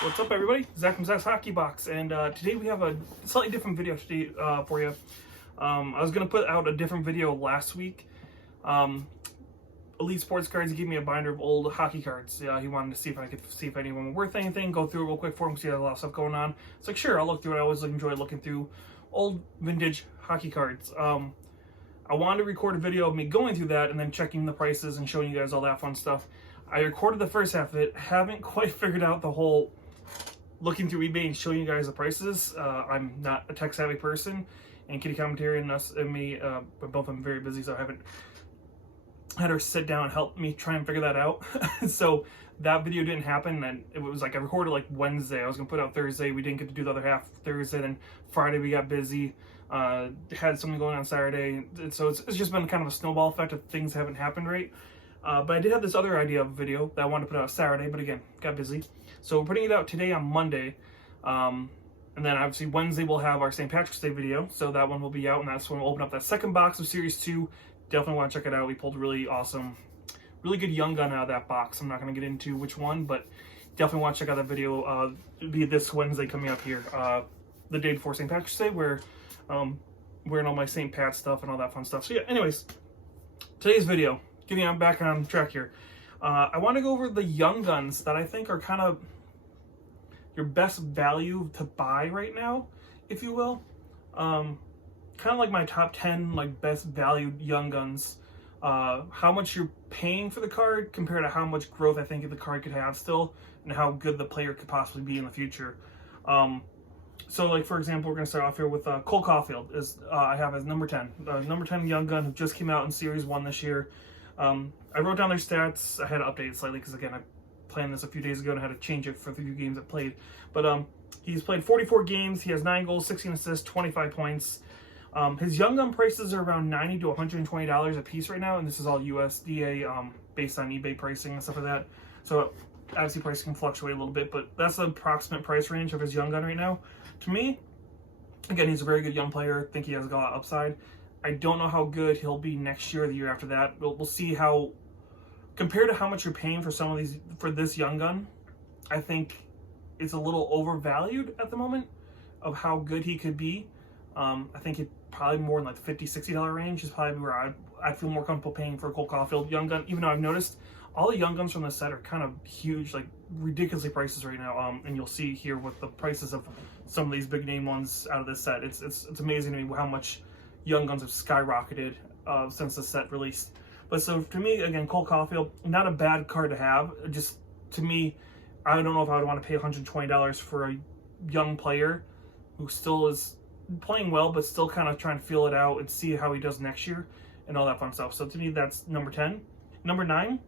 What's up, everybody? Zach from Zach's Hockey Box, and today we have a slightly different video today for you. I was going to put out a different video last week. Elite Sports Cards gave me a binder of old hockey cards. He wanted to see if I could see if anyone were worth anything, go through it real quick for him, because he had a lot of stuff going on. It's like, sure, I'll look through it. I always enjoy looking through old vintage hockey cards. I wanted to record a video of me going through that and then checking the prices and showing you guys all that fun stuff. I recorded the first half of it, haven't quite figured out the whole looking through eBay and showing you guys the prices. I'm not a tech savvy person, and Kitty Commentary and us and me, both of them very busy, so I haven't had her sit down and help me try and figure that out. So that video didn't happen, and it was like I recorded like Wednesday. I was gonna put out Thursday. We didn't get to do the other half Thursday. Then Friday we got busy. Had something going on Saturday, and so it's just been kind of a snowball effect of things haven't happened right. But I did have this other idea of a video that I wanted to put out Saturday, but again, got busy. So we're putting it out today on Monday. And then obviously Wednesday we'll have our St. Patrick's Day video. So that one will be out, and that's when we'll open up that second box of Series 2. Definitely want to check it out. We pulled a really awesome, really good young gun out of that box. I'm not going to get into which one, but definitely want to check out that video. It'll be this Wednesday coming up here, the day before St. Patrick's Day, where wearing all my St. Pat stuff and all that fun stuff. So yeah, anyways, today's video, getting on back on track here. I want to go over the young guns that I think are kind of your best value to buy right now, if you will. Kind of like my top 10 like best valued young guns. How much you're paying for the card compared to how much growth I think the card could have still, and how good the player could possibly be in the future. So like, for example, we're going to start off here with Cole Caufield. I have as number 10. Number 10 young gun who just came out in Series 1 this year. I wrote down their stats. I had to update it slightly because, again, I planned this a few days ago and I had to change it for the few games I played. But he's played 44 games. He has 9 goals, 16 assists, 25 points. His young gun prices are around $90 to $120 a piece right now, and this is all USDA based on eBay pricing and stuff like that. So obviously price can fluctuate a little bit, but that's the approximate price range of his young gun right now. To me, again, he's a very good young player. I think he has a lot of upside. I don't know how good he'll be next year or the year after that. We'll see how, compared to how much you're paying for some of these, for this young gun, I think it's a little overvalued at the moment of how good he could be. I think he probably more in like the $50, $60 range is probably where I'd feel more comfortable paying for a Cole Caufield young gun, even though I've noticed all the young guns from this set are kind of huge, like ridiculously prices right now. And you'll see here with the prices of some of these big name ones out of this set. It's amazing to me how much young guns have skyrocketed since the set released. But so to me, again, Cole Caufield, not a bad card to have. Just to me, I don't know if I would want to pay $120 for a young player who still is playing well, but still kind of trying to feel it out and see how he does next year and all that fun stuff. So to me, that's number 10. Number 9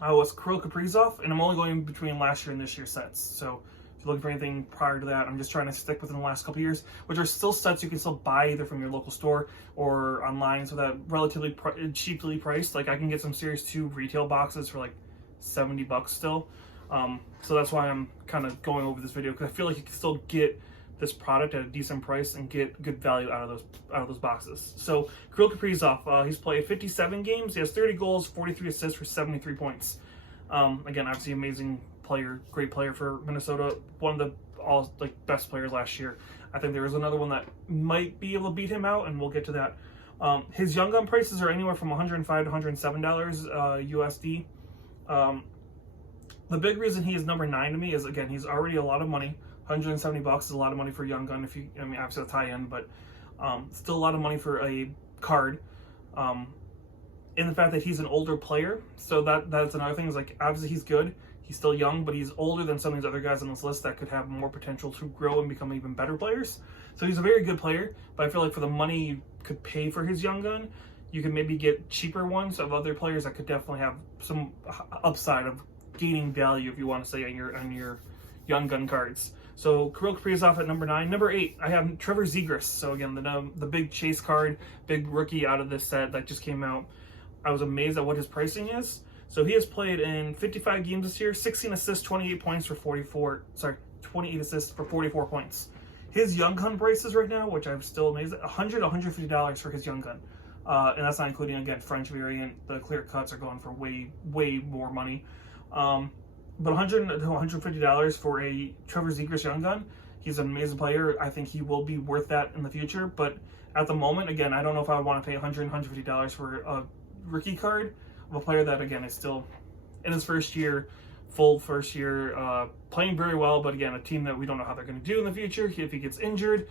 was Kirill Kaprizov, and I'm only going between last year and this year's sets. So if you're looking for anything prior to that, I'm just trying to stick within the last couple years, which are still sets you can still buy either from your local store or online, so that relatively cheaply priced. Like I can get some Series 2 retail boxes for like $70 still. So that's why I'm kind of going over this video, because I feel like you can still get this product at a decent price and get good value out of those boxes. So Kirill Kaprizov, he's played 57 games. He has 30 goals, 43 assists for 73 points. Again, obviously amazing player, great player for Minnesota. One of the best players last year. I think there is another one that might be able to beat him out, and we'll get to that. His young gun prices are anywhere from $105 to $107 USD. The big reason he is number 9 to me is, again, he's already a lot of money. $170 is a lot of money for a young gun. I mean, obviously that's high end, but still a lot of money for a card. In the fact that he's an older player, so that's another thing. Is like, obviously he's good. He's still young, but he's older than some of these other guys on this list that could have more potential to grow and become even better players. So he's a very good player, but I feel like for the money you could pay for his young gun, you could maybe get cheaper ones of other players that could definitely have some upside of gaining value, if you want to say, on your young gun cards. So Kirill Kaprizov at number 9. Number 8, I have Trevor Zegras. So again, the big chase card, big rookie out of this set that just came out. I was amazed at what his pricing is. So he has played in 55 games this year, 16 assists, 28 points for 28 assists for 44 points. His young gun prices right now, which I'm still amazed at, $100, $150 for his young gun. And that's not including, again, French variant. The clear cuts are going for way, way more money. But $100 to $150 for a Trevor Zegras young gun, he's an amazing player. I think he will be worth that in the future. But at the moment, again, I don't know if I would want to pay $100, $150 for a rookie card of a player that, again, is still in his first year, full first year, playing very well. But again, a team that we don't know how they're going to do in the future. If he gets injured,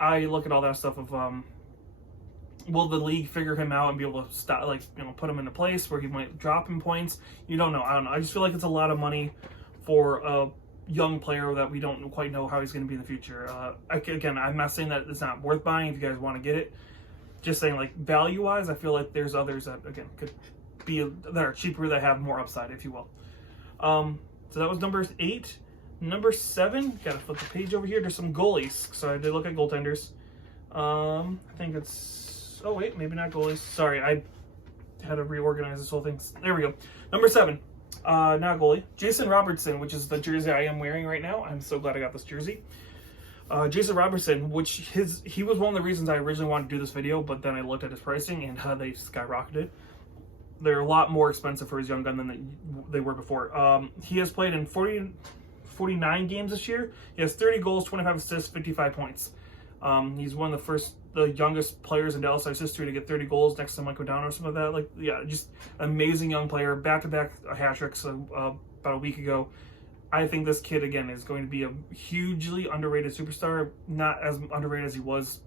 I look at all that stuff of will the league figure him out and be able to stop, like, you know, put him into place where he might drop in points? You don't know. I don't know. I just feel like it's a lot of money for a young player that we don't quite know how he's going to be in the future. Again, I'm not saying that it's not worth buying if you guys want to get it. Just saying, like, value-wise, I feel like there's others that, again, could be that are cheaper, that have more upside, if you will. So that was number 8. Number 7, gotta flip the page over here. There's some goalies. So I did look at goaltenders. I think it's. Oh wait, maybe not goalies. Sorry, I had to reorganize this whole thing. There we go. Number 7, not goalie. Jason Robertson, which is the jersey I am wearing right now. I'm so glad I got this jersey. Jason Robertson, which he was one of the reasons I originally wanted to do this video, but then I looked at his pricing and they skyrocketed. They're a lot more expensive for his young gun than they were before. He has played in 49 games this year. He has 30 goals, 25 assists, 55 points. He's one of the youngest players in Dallas Stars history to get 30 goals next to Mike O'Donnell or something like that. Like, yeah, just amazing young player. Back-to-back hat tricks about a week ago. I think this kid, again, is going to be a hugely underrated superstar. Not as underrated as he was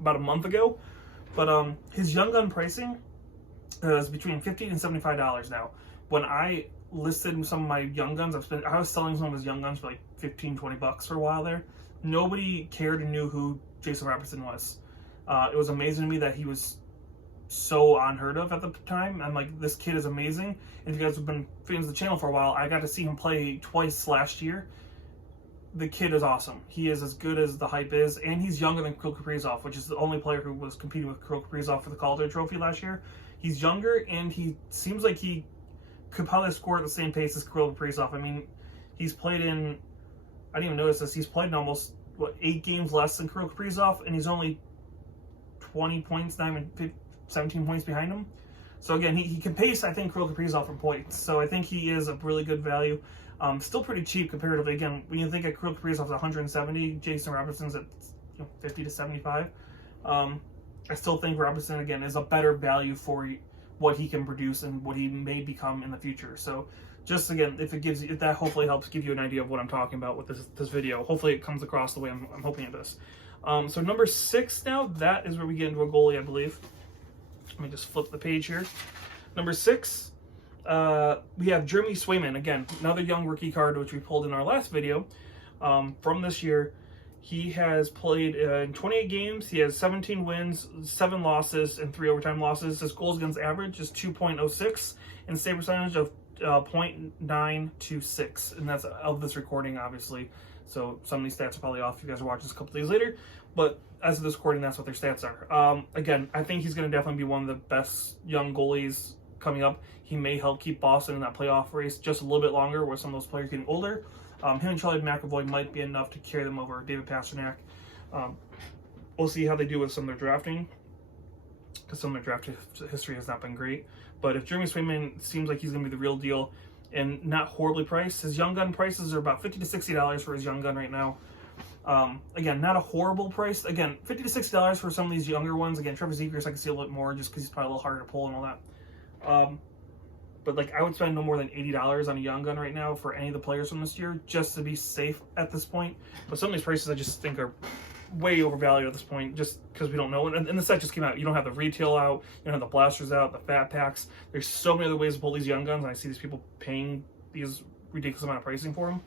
about a month ago. But his young gun pricing is between $50 and $75 now. When I listed some of my young guns, I was selling some of his young guns for like $15-20 for a while there. Nobody cared and knew who Jason Robertson was. It was amazing to me that he was so unheard of at the time. I'm like, this kid is amazing. And if you guys have been fans of the channel for a while, I got to see him play twice last year. The kid is awesome. He is as good as the hype is, and he's younger than Kirill Kaprizov, which is the only player who was competing with Kirill Kaprizov for the Calder Trophy last year. He's younger, and he seems like he could probably score at the same pace as Kirill Kaprizov. I mean, he's played in, I didn't even notice this, he's played in almost, 8 games less than Kirill Kaprizov, and he's only 20 points, 17 points behind him. So again, he can pace, I think, Kirill Kaprizov for points. So I think he is a really good value. Still pretty cheap comparatively. Again, when you think of Kirill Kaprizov's 170, Jason Robertson's at 50 to 75. I still think Robertson, again, is a better value for what he can produce and what he may become in the future. So just, again, if that hopefully helps give you an idea of what I'm talking about with this video. Hopefully it comes across the way I'm hoping it does. So number 6 now, that is where we get into a goalie, I believe. Let me just flip the page here. Number 6, we have Jeremy Swayman. Again, another young rookie card, which we pulled in our last video from this year. He has played in 28 games. He has 17 wins, 7 losses, and 3 overtime losses. His goals against average is 2.06 and save percentage of 0.926. And that's of this recording, obviously. So some of these stats are probably off if you guys are watching this a couple days later. But as of this recording, that's what their stats are. Again, I think he's going to definitely be one of the best young goalies coming up. He may help keep Boston in that playoff race just a little bit longer with some of those players getting older. Him and Charlie McAvoy might be enough to carry them over David Pastrnak. We'll see how they do with some of their drafting, because some of their draft history has not been great. But if Jeremy Swayman seems like he's going to be the real deal and not horribly priced, his young gun prices are about $50 to $60 for his young gun right now. Again, not a horrible price. Again, $50 to $60 for some of these younger ones. Again, Trevor Zegras, I can see a little bit more just because he's probably a little harder to pull and all that. But like, I would spend no more than $80 on a young gun right now for any of the players from this year, just to be safe at this point. But some of these prices I just think are way overvalued at this point, just because we don't know. And the set just came out. You don't have the retail out, you don't have the blasters out, the fat packs. There's so many other ways to pull these young guns, and I see these people paying these ridiculous amount of pricing for them.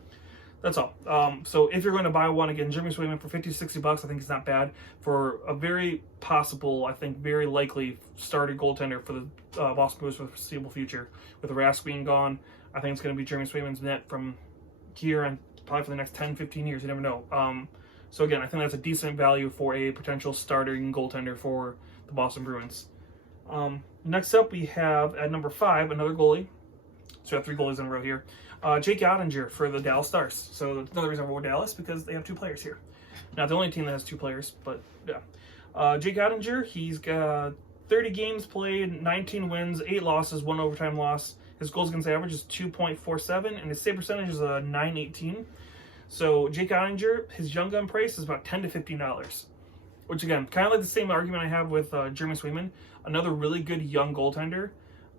That's all. So if you're going to buy one, again, Jeremy Swayman for $50 to $60, I think it's not bad for a very possible, I think very likely starter goaltender for the Boston Bruins for the foreseeable future. With Rask being gone, I think it's going to be Jeremy Swayman's net from here and probably for the next 10, 15 years. You never know. So again, I think that's a decent value for a potential starting goaltender for the Boston Bruins. Next up, we have at number 5 another goalie. So we have 3 goalies in a row here. Jake Oettinger for the Dallas Stars. So another reason I wore Dallas, because they have 2 players here. Not the only team that has 2 players, but yeah. Jake Oettinger, he's got 30 games played, 19 wins, 8 losses, 1 overtime loss. His goals against average is 2.47, and his save percentage is a .918. So Jake Oettinger, his young gun price is about $10 to $15, which again, kind of like the same argument I have with Jeremy Swayman, another really good young goaltender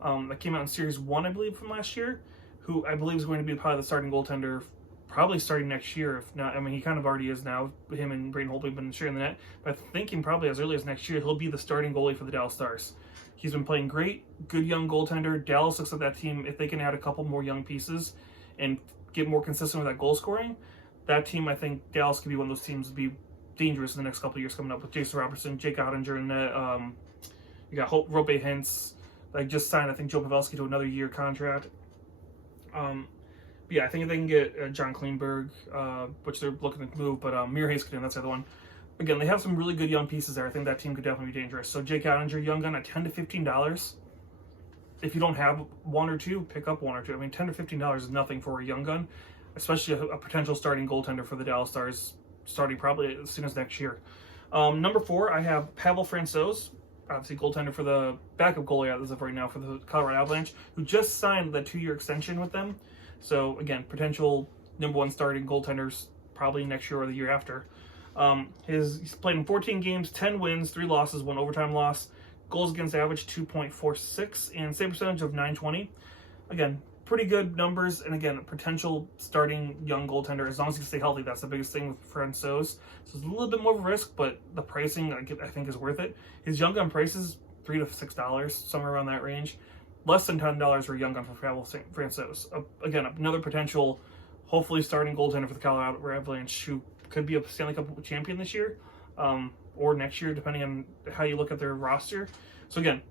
that came out in Series 1, I believe, from last year, who I believe is going to be probably the starting goaltender, probably starting next year, if not, I mean, he kind of already is now, him and Braden Holtby have been sharing the net, but I'm thinking probably as early as next year, he'll be the starting goalie for the Dallas Stars. He's been playing great, good young goaltender. Dallas looks like that team, if they can add a couple more young pieces and get more consistent with that goal scoring, that team, I think Dallas could be one of those teams to be dangerous in the next couple of years coming up with Jason Robertson, Jake Oettinger, and you got Rope Hintz. Like just signed, I think, Joe Pavelski to another year contract. Yeah, I think if they can get John Kleinberg, which they're looking to move, but Mir Heiskanen, that's the other one. Again, they have some really good young pieces there. I think that team could definitely be dangerous. So Jake Oettinger, young gun at $10 to $15. If you don't have one or two, pick up one or two. I mean, $10 to $15 is nothing for a young gun, especially a potential starting goaltender for the Dallas Stars, starting probably as soon as next year. Number 4, I have Pavel Francouz, obviously goaltender for the backup goalie as of right now for the Colorado Avalanche, who just signed the 2-year extension with them. So again, potential number 1 starting goaltenders probably next year or the year after. He's played in 14 games, 10 wins, 3 losses, 1 overtime loss. Goals against average 2.46 and save percentage of .920. Again, pretty good numbers, and again, a potential starting young goaltender as long as he can stay healthy. That's the biggest thing with Francouz. So it's a little bit more of a risk, but the pricing I think is worth it. His young gun price is $3 to $6, somewhere around that range. Less than $10 for a young gun for Pavel Francouz. Again, another potential, hopefully starting goaltender for the Colorado Avalanche, who could be a Stanley Cup champion this year or next year, depending on how you look at their roster. So again,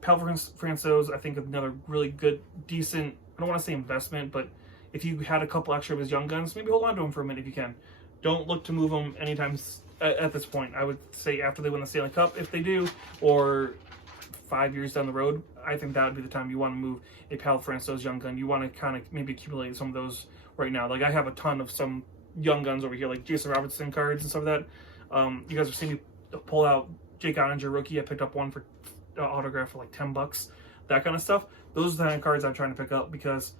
Pavel Francouz, I think another really good, decent, I don't want to say investment, but if you had a couple extra of his young guns, maybe hold on to him for a minute if you can. Don't look to move them anytime at this point. I would say after they win the Stanley Cup, if they do, or 5 years down the road, I think that would be the time you want to move a Pavel Francouz young gun. You want to kind of maybe accumulate some of those right now. Like I have a ton of some young guns over here, like Jason Robertson cards and stuff like that. You guys have seen me pull out Jake Oettinger rookie. I picked up one for autograph for like $10. That kind of stuff. Those are the kind of cards I'm trying to pick up because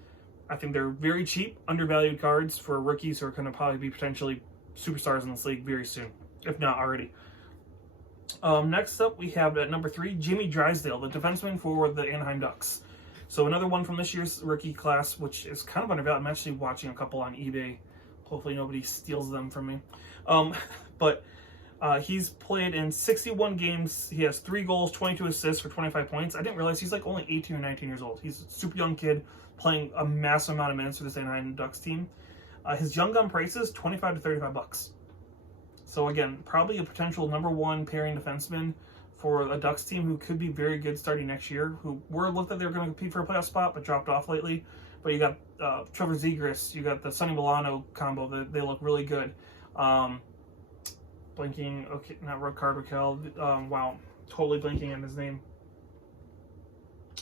I think they're very cheap, undervalued cards for rookies who are going to probably be potentially superstars in this league very soon, if not already. Next up, we have at number 3, Jamie Drysdale, the defenseman for the Anaheim Ducks. So another one from this year's rookie class, which is kind of undervalued. I'm actually watching a couple on eBay. Hopefully nobody steals them from me. But he's played in 61 games. He has 3 goals, 22 assists for 25 points. I didn't realize he's like only 18 or 19 years old. He's a super young kid playing a massive amount of minutes for this Anaheim Ducks team. His young gun price is $25 to $35. So again, probably a potential number 1 pairing defenseman for a Ducks team who could be very good starting next year, who were looked like they were going to compete for a playoff spot, but dropped off lately. But you got Trevor Zegras, you got the Sonny Milano combo. They look really good. Blinking, okay, not Ricard Raquel. Wow, totally blinking on his name.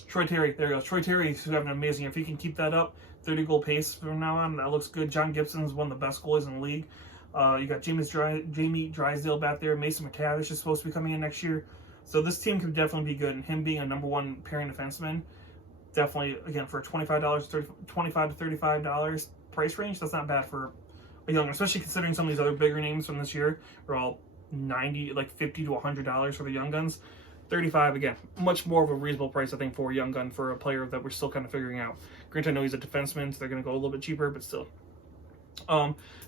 Troy Terry, there he goes. Troy Terry is having an amazing year. If he can keep that up, 30-goal pace from now on, that looks good. John Gibson is one of the best goalies in the league. You got Jamie Drysdale back there. Mason McTavish is supposed to be coming in next year. So this team could definitely be good. And him being a number 1 pairing defenseman, definitely, again, for $25 to $35 price range, that's not bad for a young, especially considering some of these other bigger names from this year are all $90, like $50 to $100 for the young guns. 35, again, much more of a reasonable price, I think, for a young gun for a player that we're still kind of figuring out. Granted, I know he's a defenseman, so they're going to go a little bit cheaper, but still.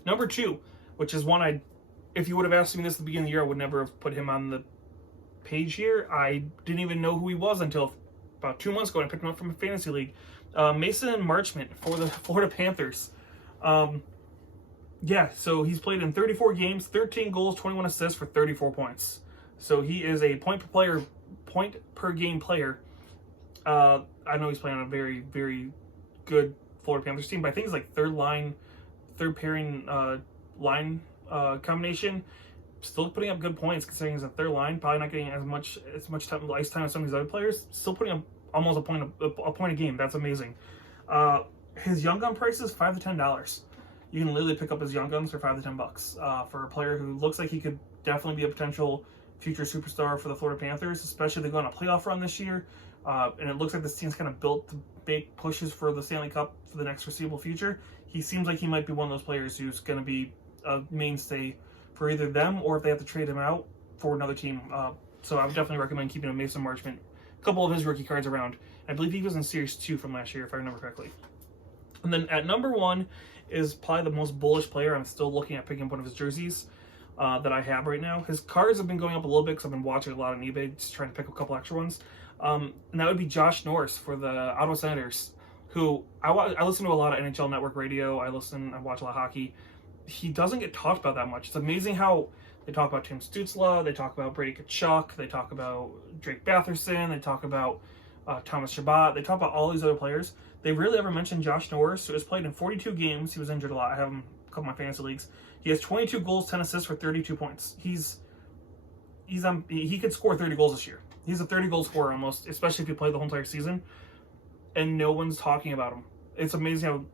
Number 2, which is one if you would have asked me this at the beginning of the year, I would never have put him on the page here. I didn't even know who he was until about 2 months ago. I picked him up from a fantasy league. Mason Marchment for the Florida Panthers. Yeah, so he's played in 34 games, 13 goals, 21 assists for 34 points. So he is a point per game player. I know he's playing on a very, very good Florida Panthers team, but I think he's like third pairing line combination. Still putting up good points considering he's a third line. Probably not getting as much ice time as some of these other players. Still putting up almost a point a game. That's amazing. His young gun price is $5 to $10. You can literally pick up his young guns for $5 to $10 for a player who looks like he could definitely be a potential future superstar for the Florida Panthers, especially if they go on a playoff run this year. And it looks like this team's kind of built to big pushes for the Stanley Cup for the next foreseeable future, he seems like he might be one of those players who's going to be a mainstay for either them or if they have to trade him out for another team. So I would definitely recommend keeping a Mason Marchment, a couple of his rookie cards around. I believe he was in Series 2 from last year, if I remember correctly. And then at number 1 is probably the most bullish player. I'm still looking at picking up one of his jerseys that I have right now. His cards have been going up a little bit because I've been watching a lot on eBay, just trying to pick up a couple extra ones. And that would be Josh Norris for the Ottawa Senators, who I listen to a lot of NHL Network radio. I watch a lot of hockey. He doesn't get talked about that much. It's amazing how they talk about Tim Stützle, they talk about Brady Tkachuk, they talk about Drake Batherson, they talk about Thomas Chabot, they talk about all these other players. They rarely ever mention Josh Norris, who has played in 42 games. He was injured a lot. I have him a couple of my fantasy leagues. He has 22 goals, 10 assists for 32 points. He could score 30 goals this year. He's a 30-goal scorer almost, especially if you play the whole entire season, and no one's talking about him. It's amazing how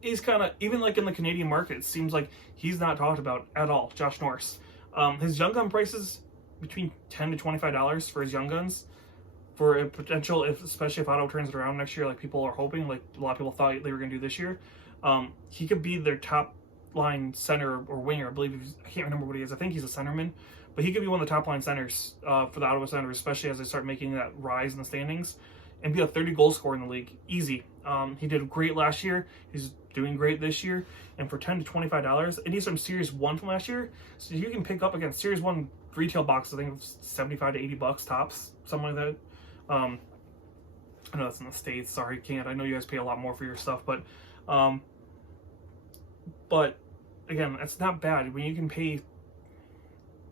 he's kind of, even like in the Canadian market, it seems like he's not talked about at all, Josh Norris. His Young Gun prices between $10 to $25 for his Young Guns for a potential, especially if Ottawa turns it around next year, like people are hoping, like a lot of people thought they were going to do this year. He could be their top line center or winger. I believe I can't remember what he is. I think he's a centerman, but he could be one of the top line centers for the Ottawa Senators, especially as they start making that rise in the standings, and be a 30-goal scorer in the league. Easy. He did great last year. He's doing great this year. And for $10 to $25, and he's from Series 1 from last year, so you can pick up, again, Series 1 retail box, I think it's $75 to $80 tops, something like that. I know that's in the States. Sorry, can't. I know you guys pay a lot more for your stuff, but again, it's not bad when you can pay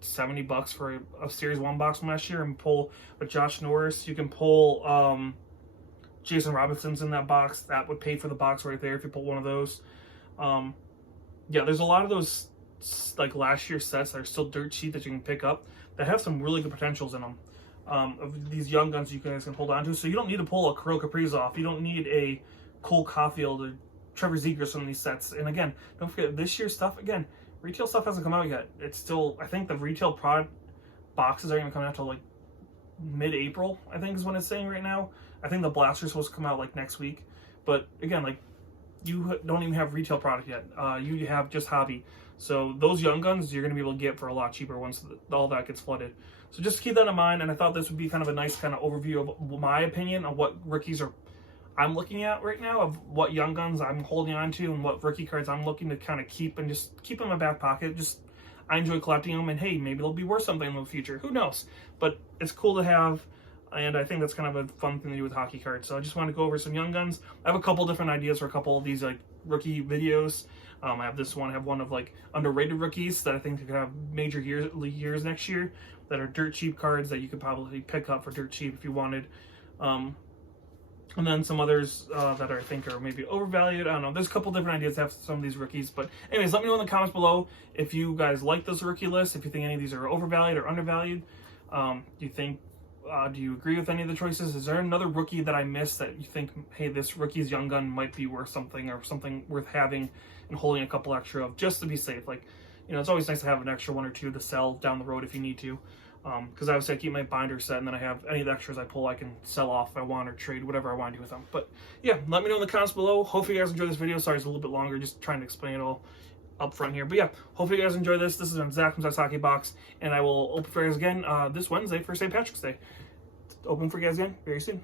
$70 for a Series 1 box from last year and pull a Josh Norris. You can pull Jason Robinson's in that box. That would pay for the box right there if you pull one of those. Yeah, there's a lot of those like last year's sets that are still dirt cheap that you can pick up that have some really good potentials in them. Of these young guns you guys can hold on to. So you don't need to pull a Kirill Kaprizov. You don't need a Cole Caufield or Trevor Zegras from these sets. And again, don't forget, this year's stuff, again, retail stuff hasn't come out yet. It's still, I think the retail prod boxes aren't even coming out till like mid-April, I think is what it's saying right now. I think the Blaster's supposed to come out like next week. But again, like, you don't even have retail product yet. You have just hobby. So those young guns you're going to be able to get for a lot cheaper once all that gets flooded. So just keep that in mind, and I thought this would be kind of a nice kind of overview of my opinion on what rookies I'm looking at right now, of what young guns I'm holding on to and what rookie cards I'm looking to kind of keep and just keep in my back pocket. Just, I enjoy collecting them, and hey, maybe they'll be worth something in the future. Who knows? But it's cool to have, and I think that's kind of a fun thing to do with hockey cards. So I just want to go over some young guns. I have a couple different ideas for a couple of these like rookie videos. I have this one. I have one of like underrated rookies that I think could have major years next year that are dirt cheap cards that you could probably pick up for dirt cheap if you wanted. And then some others that I think are maybe overvalued. I don't know. There's a couple different ideas to have some of these rookies. But anyways, let me know in the comments below if you guys like this rookie list, if you think any of these are overvalued or undervalued. Do you agree with any of the choices? Is there another rookie that I missed that you think, hey, this rookie's young gun might be worth something, or something worth having and holding a couple extra of just to be safe? Like, you know, it's always nice to have an extra one or two to sell down the road if you need to. Because obviously I keep my binder set, and then I have any of the extras I pull I can sell off if I want or trade, whatever I want to do with them. But yeah, let me know in the comments below. Hopefully you guys enjoyed this video. Sorry it's a little bit longer, just trying to explain it all up front here. But yeah, hopefully you guys enjoy this. This is on Zach from Zach's Hockey Box, and I will open for you guys again this Wednesday for St. Patrick's Day. Open for you guys again very soon.